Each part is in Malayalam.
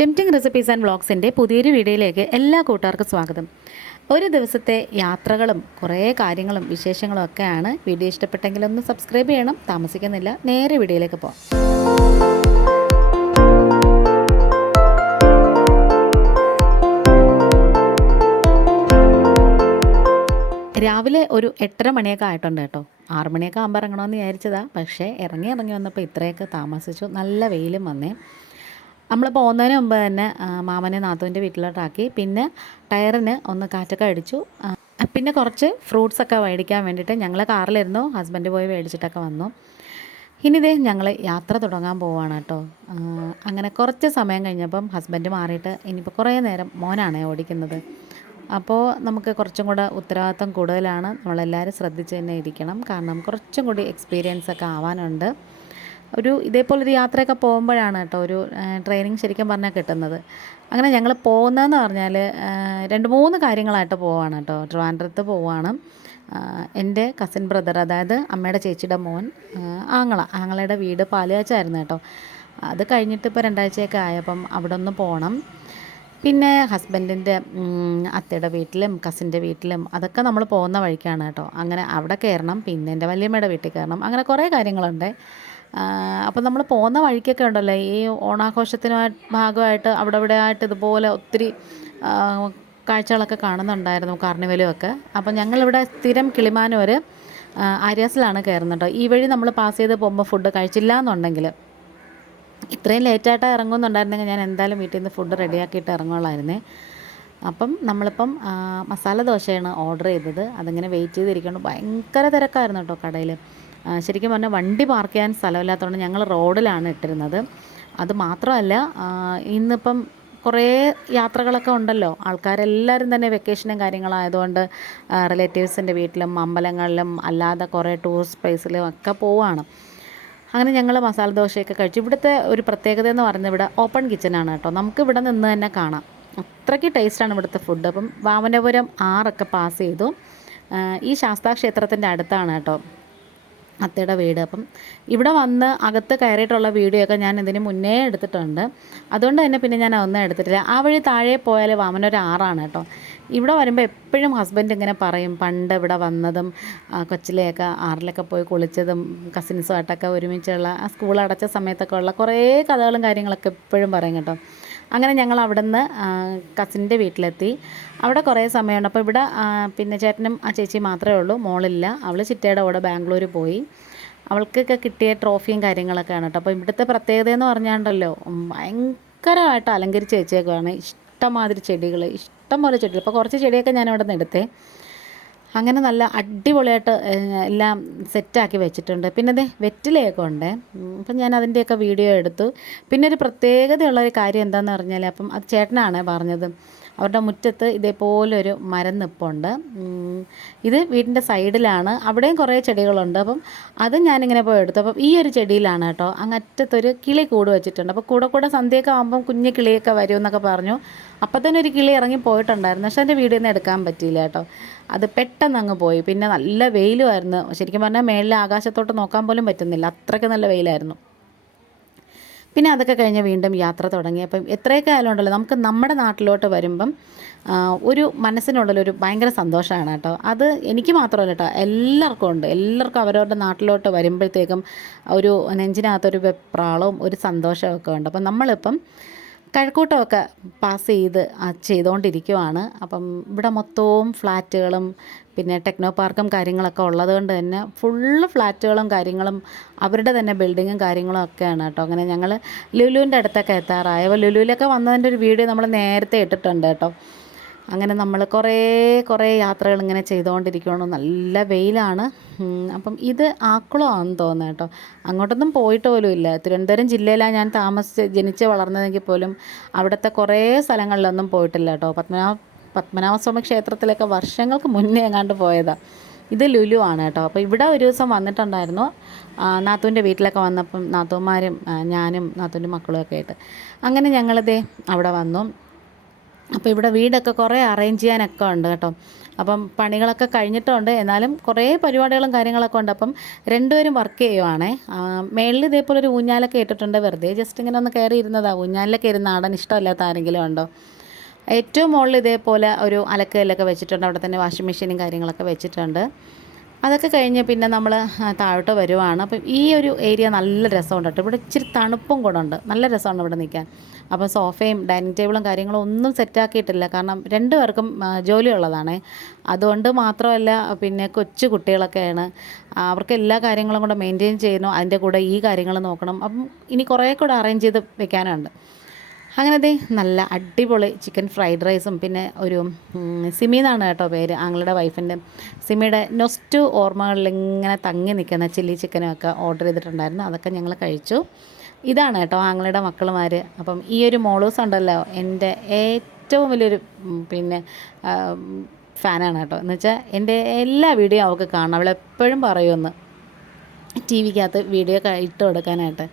ടെംറ്റിംഗ് റെസിപ്പീസ് ആൻഡ് വ്ളോഗ്സിന്റെ പുതിയൊരു വീഡിയോയിലേക്ക് എല്ലാ കൂട്ടുകാർക്കും സ്വാഗതം. ഒരു ദിവസത്തെ യാത്രകളും കുറേ കാര്യങ്ങളും വിശേഷങ്ങളും ഒക്കെയാണ്. വീഡിയോ ഇഷ്ടപ്പെട്ടെങ്കിൽ ഒന്ന് സബ്സ്ക്രൈബ് ചെയ്യണം. താമസിക്കുന്നില്ല നേരെ വീഡിയോയിലേക്ക് പോകാം രാവിലെ ഒരു എട്ടര മണിയൊക്കെ ആയിട്ടുണ്ട് കേട്ടോ. ആറു മണിയൊക്കെ ആകുമ്പോൾ ഇറങ്ങണമെന്ന് വിചാരിച്ചതാണ് പക്ഷേ ഇറങ്ങി ഇറങ്ങി വന്നപ്പോൾ ഇത്രയൊക്കെ താമസിച്ചു. നല്ല വെയിലും വന്നേ. നമ്മൾ പോകുന്നതിന് മുമ്പ് തന്നെ മാമനെ നാത്തുവിന്റെ വീട്ടിലോട്ടാക്കി. പിന്നെ ടയറിന് ഒന്ന് കാറ്റൊക്കെ അടിച്ചു. പിന്നെ കുറച്ച് ഫ്രൂട്ട്സ് ഒക്കെ മേടിക്കാൻ വേണ്ടിയിട്ട് ഞങ്ങൾ കാറിലിരുന്നു. ഹസ്ബൻഡ് പോയി മേടിച്ചിട്ടൊക്കെ വന്നു. ഇനി ഇതേ ഞങ്ങൾ യാത്ര തുടങ്ങാൻ പോവുകയാണ് കേട്ടോ. അങ്ങനെ കുറച്ച് സമയം കഴിഞ്ഞപ്പം ഹസ്ബൻഡ് മാറിയിട്ട് ഇനിയിപ്പോൾ കുറേ നേരം മോനാണ് ഓടിക്കുന്നത്. അപ്പോൾ നമുക്ക് കുറച്ചും കൂടെ ഉത്തരവാദിത്തം കൂടുതലാണ്. നമ്മളെല്ലാവരും ശ്രദ്ധിച്ച് തന്നെ ഇരിക്കണം. കാരണം കുറച്ചും കൂടി എക്സ്പീരിയൻസ് ഒക്കെ ആവാനുണ്ട്. ഒരു ഇതേപോലൊരു യാത്രയൊക്കെ പോകുമ്പോഴാണ് കേട്ടോ ഒരു ട്രെയിനിങ് ശരിക്കും പറഞ്ഞാൽ കിട്ടുന്നത്. അങ്ങനെ ഞങ്ങൾ പോകുന്നതെന്ന് പറഞ്ഞാൽ രണ്ട് മൂന്ന് കാര്യങ്ങളായിട്ട് പോവാണ് കേട്ടോ. ട്രിവാൻഡ്രത്ത് പോവാണ്. എന്റെ കസിൻ ബ്രദർ അതായത് അമ്മയുടെ ചേച്ചിയുടെ മോൻ ആങ്ങള. ആങ്ങളയുടെ വീട് പാലുകാച്ചായിരുന്നു കേട്ടോ. അത് കഴിഞ്ഞിട്ട് ഇപ്പോൾ രണ്ടാഴ്ചയൊക്കെ ആയപ്പം അവിടെ ഒന്ന് പോകണം പിന്നെ ഹസ്ബൻഡിന്റെ അത്തയുടെ വീട്ടിലും കസിന്റെ വീട്ടിലും അതൊക്കെ നമ്മൾ പോകുന്ന വഴിക്കാണ് കേട്ടോ. അങ്ങനെ അവിടെ കയറണം പിന്നെ എന്റെ വല്യമ്മയുടെ വീട്ടിൽ കയറണം. അങ്ങനെ കുറേ കാര്യങ്ങളുണ്ട്. അപ്പോൾ നമ്മൾ പോകുന്ന വഴിക്കൊക്കെ ഉണ്ടല്ലോ. ഈ ഓണാഘോഷത്തിന് ഭാഗമായിട്ട് അവിടെ ഇവിടെ ആയിട്ട് ഇതുപോലെ ഒത്തിരി കാഴ്ചകളൊക്കെ കാണുന്നുണ്ടായിരുന്നു കാർണിവലും ഒക്കെ അപ്പോൾ ഞങ്ങളിവിടെ സ്ഥിരം കിളിമാനൂർ ആര്യാസിലാണ് കയറുന്നത്. ഈ വഴി നമ്മൾ പാസ് ചെയ്ത് പോകുമ്പോൾ ഫുഡ് കഴിച്ചില്ല എന്നുണ്ടെങ്കിൽ ഇത്രയും ലേറ്റായിട്ട് ഇറങ്ങുന്നുണ്ടായിരുന്നെങ്കിൽ ഞാൻ എന്തായാലും വീട്ടിൽ നിന്ന് ഫുഡ് റെഡിയാക്കിയിട്ട് ഇറങ്ങുള്ളായിരുന്നേ അപ്പം നമ്മളിപ്പം മസാല ദോശയാണ് ഓർഡർ ചെയ്തത്. അതിങ്ങനെ വെയിറ്റ് ചെയ്തിരിക്കണം ഭയങ്കര തിരക്കായിരുന്നു കേട്ടോ കടയിൽ ശരിക്കും പറഞ്ഞാൽ വണ്ടി പാർക്ക് ചെയ്യാൻ സ്ഥലമില്ലാത്തതുകൊണ്ട് ഞങ്ങൾ റോഡിലാണ് ഇട്ടിരുന്നത്. അത് മാത്രമല്ല ഇന്നിപ്പം കുറേ യാത്രകളൊക്കെ ഉണ്ടല്ലോ. ആൾക്കാരെല്ലാവരും തന്നെ വെക്കേഷനും കാര്യങ്ങളായതുകൊണ്ട് റിലേറ്റീവ്സിന്റെ വീട്ടിലും അമ്പലങ്ങളിലും അല്ലാതെ കുറേ ടൂറിസ്റ്റ് പ്ലേസിലും ഒക്കെ പോവുകയാണ് അങ്ങനെ ഞങ്ങൾ മസാല ദോശയൊക്കെ കഴിച്ചു. ഇവിടുത്തെ ഒരു പ്രത്യേകത എന്ന് പറയുന്നത് ഇവിടെ ഓപ്പൺ കിച്ചനാണ് കേട്ടോ. നമുക്ക് ഇവിടെ നിന്ന് തന്നെ കാണാം. അത്രയ്ക്ക് ടേസ്റ്റാണ് ഇവിടുത്തെ ഫുഡ് അപ്പം വാമനപുരം ആറൊക്കെ പാസ് ചെയ്തു. ഈ ശാസ്താ ക്ഷേത്രത്തിന്റെ അടുത്താണ് കേട്ടോ. അത്തയുടെ വീട്. അപ്പം ഇവിടെ വന്ന് അകത്ത് കയറിയിട്ടുള്ള വീഡിയോ ഒക്കെ ഞാൻ ഇതിന് മുന്നേ എടുത്തിട്ടുണ്ട്. അതുകൊണ്ട് തന്നെ പിന്നെ ഞാൻ ഒന്നും എടുത്തിട്ടില്ല. ആ വഴി താഴെ പോയാൽ വാമനൊരു ആറാണ് കേട്ടോ. ഇവിടെ വരുമ്പോൾ എപ്പോഴും ഹസ്ബൻഡ് ഇങ്ങനെ പറയും പണ്ട് ഇവിടെ വന്നതും കൊച്ചിലെയൊക്കെ ആറിലൊക്കെ പോയി കുളിച്ചതും കസിൻസുമായിട്ടൊക്കെ ഒരുമിച്ചുള്ള സ്കൂൾ അടച്ച സമയത്തൊക്കെ ഉള്ള കുറേ കഥകളും കാര്യങ്ങളൊക്കെ എപ്പോഴും പറയും കേട്ടോ. അങ്ങനെ ഞങ്ങൾ അവിടെ നിന്ന് കസിന്റെ വീട്ടിലെത്തി. അവിടെ കുറേ സമയമുണ്ട്. അപ്പോൾ ഇവിടെ പിന്നെ ചേട്ടനും ആ ചേച്ചി മാത്രമേ ഉള്ളൂ. മോളില്ല. അവൾ ചിറ്റയുടെ കൂടെ ബാംഗ്ലൂർ പോയി. അവൾക്കൊക്കെ കിട്ടിയ ട്രോഫിയും കാര്യങ്ങളൊക്കെയാണ് കേട്ടോ. അപ്പോൾ ഇവിടുത്തെ പ്രത്യേകത എന്ന് പറഞ്ഞാണ്ടല്ലോ ഭയങ്കരമായിട്ട് അലങ്കരിച്ച് വെച്ചേക്കുവാണ്. ഇഷ്ടമാതിരി ചെടികൾ ഇഷ്ടം പോലെ ചെടികൾ അപ്പോൾ കുറച്ച് ചെടിയൊക്കെ ഞാൻ അവിടെ നിന്ന് എടുത്തേ. അങ്ങനെ നല്ല അടിപൊളിയായിട്ട് എല്ലാം സെറ്റാക്കി വെച്ചിട്ടുണ്ട്. പിന്നെ അത് വെറ്റിലയൊക്കെ ഉണ്ട്. അപ്പം ഞാൻ അതിന്റെയൊക്കെ വീഡിയോ എടുത്തു. പിന്നെ ഒരു പ്രത്യേകതയുള്ള ഒരു കാര്യം എന്താണെന്ന് പറഞ്ഞാൽ അപ്പം അത് ചേട്ടനാണ് പറഞ്ഞത്. അവരുടെ മുറ്റത്ത് ഇതേപോലൊരു മരം നിപ്പുണ്ട്. ഇത് വീടിന്റെ സൈഡിലാണ്. അവിടെയും കുറേ ചെടികളുണ്ട്. അപ്പം അത് ഞാനിങ്ങനെ പോയി എടുത്തു. അപ്പം ഈ ഒരു ചെടിയിലാണ് കേട്ടോ. അങ്ങറ്റത്തൊരു കിളി കൂട് വെച്ചിട്ടുണ്ട്. അപ്പോൾ കൂടെ കൂടെ സന്ധ്യയൊക്കെ ആകുമ്പം കുഞ്ഞു കിളിയൊക്കെ വരും എന്നൊക്കെ പറഞ്ഞു. അപ്പം തന്നെ ഒരു കിളി ഇറങ്ങി പോയിട്ടുണ്ടായിരുന്നു. പക്ഷേ എന്റെ വീടിൽ നിന്ന് എടുക്കാൻ പറ്റിയില്ല കേട്ടോ. അത് പെട്ടെന്ന് അങ്ങ് പോയി. പിന്നെ നല്ല വെയിലുമായിരുന്നു ശരിക്കും പറഞ്ഞാൽ മേളിലെ ആകാശത്തോട്ട് നോക്കാൻ പോലും പറ്റുന്നില്ല. അത്രയ്ക്ക് നല്ല വെയിലായിരുന്നു. പിന്നെ അതൊക്കെ കഴിഞ്ഞ് വീണ്ടും യാത്ര തുടങ്ങി. അപ്പം എത്രയൊക്കെ ആയാലും ഉണ്ടല്ലോ നമുക്ക് നമ്മുടെ നാട്ടിലോട്ട് വരുമ്പം ഒരു മനസ്സിനുള്ളിൽ ഒരു ഭയങ്കര സന്തോഷമാണ് കേട്ടോ. അത് എനിക്ക് മാത്രമല്ല കേട്ടോ എല്ലാവർക്കും ഉണ്ട്. എല്ലാവർക്കും അവരവരുടെ നാട്ടിലോട്ട് വരുമ്പോഴത്തേക്കും ഒരു നെഞ്ചിനകത്തൊരു വെപ്രാളവും ഒരു സന്തോഷമൊക്കെ ഉണ്ട്. അപ്പം നമ്മളിപ്പം കഴക്കൂട്ടമൊക്കെ പാസ് ചെയ്ത് ചെയ്തുകൊണ്ടിരിക്കുവാണ്. അപ്പം ഇവിടെ മൊത്തവും ഫ്ലാറ്റുകളും പിന്നെ ടെക്നോ പാർക്കും കാര്യങ്ങളൊക്കെ ഉള്ളത് കൊണ്ട് തന്നെ ഫുള്ള് ഫ്ലാറ്റുകളും കാര്യങ്ങളും അവരുടെ തന്നെ ബിൽഡിങ്ങും കാര്യങ്ങളും ഒക്കെയാണ് കേട്ടോ. അങ്ങനെ ഞങ്ങൾ ലുലുവിന്റെ അടുത്തൊക്കെ എത്താറായ. അപ്പോൾ ലുലുവിലൊക്കെ വന്നതിന്റെ ഒരു വീഡിയോ നമ്മൾ നേരത്തെ ഇട്ടിട്ടുണ്ട് കേട്ടോ. അങ്ങനെ നമ്മൾ കുറേ കുറേ യാത്രകൾ ഇങ്ങനെ ചെയ്തുകൊണ്ടിരിക്കുകയാണ് നല്ല വെയിലാണ്. അപ്പം ഇത് ആക്കുളമാണെന്ന് തോന്നുന്നു കേട്ടോ. അങ്ങോട്ടൊന്നും പോയിട്ട് പോലും ഇല്ല. തിരുവനന്തപുരം ജില്ലയിലാണ് ഞാൻ താമസിച്ച് ജനിച്ച് വളർന്നതെങ്കിൽ പോലും അവിടുത്തെ കുറേ സ്ഥലങ്ങളിലൊന്നും പോയിട്ടില്ല കേട്ടോ. പത്മനാഭ പത്മനാഭസ്വാമി ക്ഷേത്രത്തിലൊക്കെ വർഷങ്ങൾക്ക് മുന്നേ എങ്ങാണ്ട് പോയതാണ് ഇത് ലുലു ആണ് കേട്ടോ. അപ്പോൾ ഇവിടെ ഒരു ദിവസം വന്നിട്ടുണ്ടായിരുന്നു. നാത്തൂന്റെ വീട്ടിലൊക്കെ വന്നപ്പം നാത്തൂന്മാരും ഞാനും നാത്തൂന്റെ മക്കളും ഒക്കെ ആയിട്ട്. അങ്ങനെ ഞങ്ങളിതേ അവിടെ വന്നു. അപ്പോൾ ഇവിടെ വീടൊക്കെ കുറേ അറേഞ്ച് ചെയ്യാനൊക്കെ ഉണ്ട് കേട്ടോ. അപ്പം പണികളൊക്കെ കഴിഞ്ഞിട്ടുണ്ട്. എന്നാലും കുറേ പരിപാടികളും കാര്യങ്ങളൊക്കെ ഉണ്ട്. അപ്പം രണ്ടുപേരും വർക്ക് ചെയ്യുവാണേ. മേളിൽ ഇതേപോലെ ഒരു ഊഞ്ഞാലൊക്കെ ഇട്ടിട്ടുണ്ട് വെറുതെ. ജസ്റ്റ് ഇങ്ങനെ ഒന്ന് കയറി ഇരുന്നതാണ് ഊഞ്ഞാലിലൊക്കെ ഇരുന്ന് ആടാൻ ഇഷ്ടമില്ലാത്ത ആരെങ്കിലും ഉണ്ടോ? ഏറ്റവും മുകളിൽ ഇതേപോലെ ഒരു അലക്കല്ലൊക്കെ വെച്ചിട്ടുണ്ട്. അവിടെ തന്നെ വാഷിംഗ് മെഷീനും കാര്യങ്ങളൊക്കെ വെച്ചിട്ടുണ്ട്. അതൊക്കെ കഴിഞ്ഞ് പിന്നെ നമ്മൾ താഴോട്ട് വരുവാണ്. അപ്പം ഈ ഒരു ഏരിയ നല്ല രസമുണ്ട് കേട്ടോ. ഇവിടെ ഇച്ചിരി തണുപ്പും കൂടെ ഉണ്ട്. നല്ല രസമാണ് ഇവിടെ നിൽക്കാൻ. അപ്പോൾ സോഫയും ഡൈനിങ് ടേബിളും കാര്യങ്ങളും ഒന്നും സെറ്റാക്കിയിട്ടില്ല കാരണം രണ്ടുപേർക്കും ജോലി ജോലിയുള്ളതാണ് അതുകൊണ്ട് മാത്രമല്ല പിന്നെ കൊച്ചു കുട്ടികളൊക്കെയാണ്. അവർക്ക് എല്ലാ കാര്യങ്ങളും കൂടെ മെയിന്റെയിൻ ചെയ്യണം അതിന്റെ കൂടെ ഈ കാര്യങ്ങൾ നോക്കണം. അപ്പം ഇനി കുറേ കൂടെ അറേഞ്ച് ചെയ്ത് വെക്കാനുണ്ട്. അങ്ങനെ ദേ നല്ല അടിപൊളി ചിക്കൻ ഫ്രൈഡ് റൈസും പിന്നെ ഒരു സിമി എന്നാണ് കേട്ടോ പേര് ആങ്ങളുടെ വൈഫിന്റെ. സിമിയുടെ നൊസ്റ്റു ഓർമ്മകളിൽ ഇങ്ങനെ തങ്ങി നിൽക്കുന്ന ചില്ലി ചിക്കനും ഒക്കെ ഓർഡർ ചെയ്തിട്ടുണ്ടായിരുന്നു അതൊക്കെ ഞങ്ങൾ കഴിച്ചു. ഇതാണ് കേട്ടോ ആങ്ങളുടെ മക്കളുമാർ അപ്പം ഈ ഒരു മോളൂസ് ഉണ്ടല്ലോ എന്റെ ഏറ്റവും വലിയൊരു പിന്നെ ഫാനാണ് കേട്ടോ. എന്ന് വെച്ചാൽ എന്റെ എല്ലാ വീഡിയോ അവൾക്ക് കാണണം അവളെപ്പോഴും പറയുമെന്ന് ടി വിക്കകത്ത് വീഡിയോ ഇട്ട് കൊടുക്കാനായിട്ട്.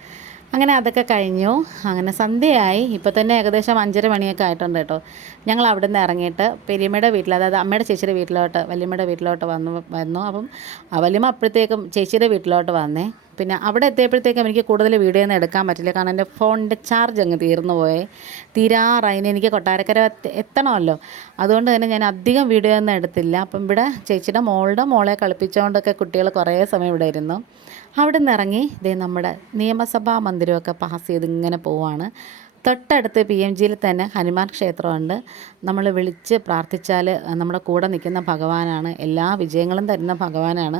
അങ്ങനെ അതൊക്കെ കഴിഞ്ഞു. അങ്ങനെ സന്ധ്യയായി. ഇപ്പോൾ തന്നെ ഏകദേശം അഞ്ചര മണിയൊക്കെ ആയിട്ടുണ്ട് കേട്ടോ. ഞങ്ങൾ അവിടെ നിന്ന് ഇറങ്ങിയിട്ട് പെരിയമ്മയുടെ വീട്ടിൽ അതായത് അമ്മയുടെ ചേച്ചിയുടെ വീട്ടിലോട്ട് വല്യമ്മയുടെ വീട്ടിലോട്ട് വന്നു വന്നു. അപ്പം വല്യമ്മ അപ്പോഴത്തേക്കും ചേച്ചിയുടെ വീട്ടിലോട്ട് വന്നേ. പിന്നെ അവിടെ എത്തിയപ്പോഴത്തേക്കും എനിക്ക് കൂടുതൽ വീഡിയോ ഒന്നും എടുക്കാൻ പറ്റില്ല. കാരണം എന്റെ ഫോണിന്റെ ചാർജ് അങ്ങ് തീർന്നു പോയേ. തീരാറായി. ഇനി എനിക്ക് കൊട്ടാരക്കര എത്ത- എത്തണമല്ലോ. അതുകൊണ്ട് തന്നെ ഞാൻ അധികം വീഡിയോ ഒന്നും എടുത്തില്ല. അപ്പം ഇവിടെ ചേച്ചിയുടെ മോളുടെ മോളെ കളിപ്പിച്ചുകൊണ്ടൊക്കെ കുട്ടികൾ കുറേ സമയം ഇവിടെ ഇരുന്നു. അവിടെ നിന്ന് ഇറങ്ങി ഇതേ നമ്മുടെ നിയമസഭാ മന്ദിരമൊക്കെ പാസ് ചെയ്ത് ഇങ്ങനെ പോവാണ്. തൊട്ടടുത്ത് പി എം ജിയിൽ തന്നെ ഹനുമാൻ ക്ഷേത്രമുണ്ട്. നമ്മൾ വിളിച്ച് പ്രാർത്ഥിച്ചാൽ നമ്മുടെ കൂടെ നിൽക്കുന്ന ഭഗവാനാണ്. എല്ലാ വിജയങ്ങളും തരുന്ന ഭഗവാനാണ്.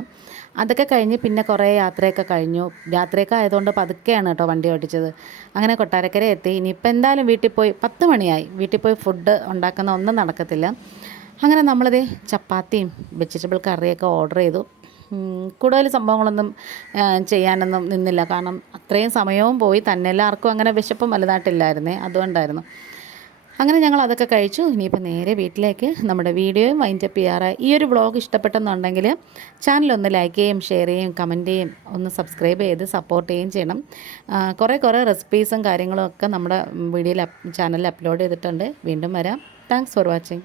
അതൊക്കെ കഴിഞ്ഞ് പിന്നെ കുറേ യാത്രയൊക്കെ കഴിഞ്ഞു. രാത്രിയൊക്കെ ആയതുകൊണ്ട് പതുക്കെയാണ് കേട്ടോ വണ്ടി ഓടിച്ചത്. അങ്ങനെ കൊട്ടാരക്കര എത്തി. ഇനിയിപ്പോൾ എന്തായാലും വീട്ടിൽ പോയി പത്ത് മണിയായി. വീട്ടിൽ പോയി ഫുഡ് ഉണ്ടാക്കുന്ന ഒന്നും നടക്കത്തില്ല. അങ്ങനെ നമ്മളിത് ചപ്പാത്തിയും വെജിറ്റബിൾ കറിയൊക്കെ ഓർഡർ ചെയ്തു. കൂടുതൽ സംഭവങ്ങളൊന്നും ചെയ്യാനൊന്നും നിന്നില്ല. കാരണം അത്രയും സമയവും പോയി. തന്നെ എല്ലാവർക്കും അങ്ങനെ വിശപ്പും വലുതായിട്ടില്ലായിരുന്നേ. അതുകൊണ്ടായിരുന്നു. അങ്ങനെ ഞങ്ങൾ അതൊക്കെ കഴിച്ചു. ഇനിയിപ്പോൾ നേരെ വീട്ടിലേക്ക് നമ്മുടെ വീഡിയോയും വൈൻഡപ്പ് ചെയ്യാറായി ഈ ഒരു വ്ളോഗ് ഇഷ്ടപ്പെട്ടെന്നുണ്ടെങ്കിൽ ചാനലൊന്ന് ലൈക്ക് ചെയ്യും ഷെയർ ചെയ്യും കമന്റ് ചെയ്യും. ഒന്ന് സബ്സ്ക്രൈബ് ചെയ്ത് സപ്പോർട്ട് ചെയ്യുകയും ചെയ്യണം. കുറേ കുറേ റെസിപ്പീസും കാര്യങ്ങളും ഒക്കെ നമ്മുടെ വീഡിയോയിൽ ചാനലിൽ അപ്ലോഡ് ചെയ്തിട്ടുണ്ട്. വീണ്ടും വരാം. Thanks for watching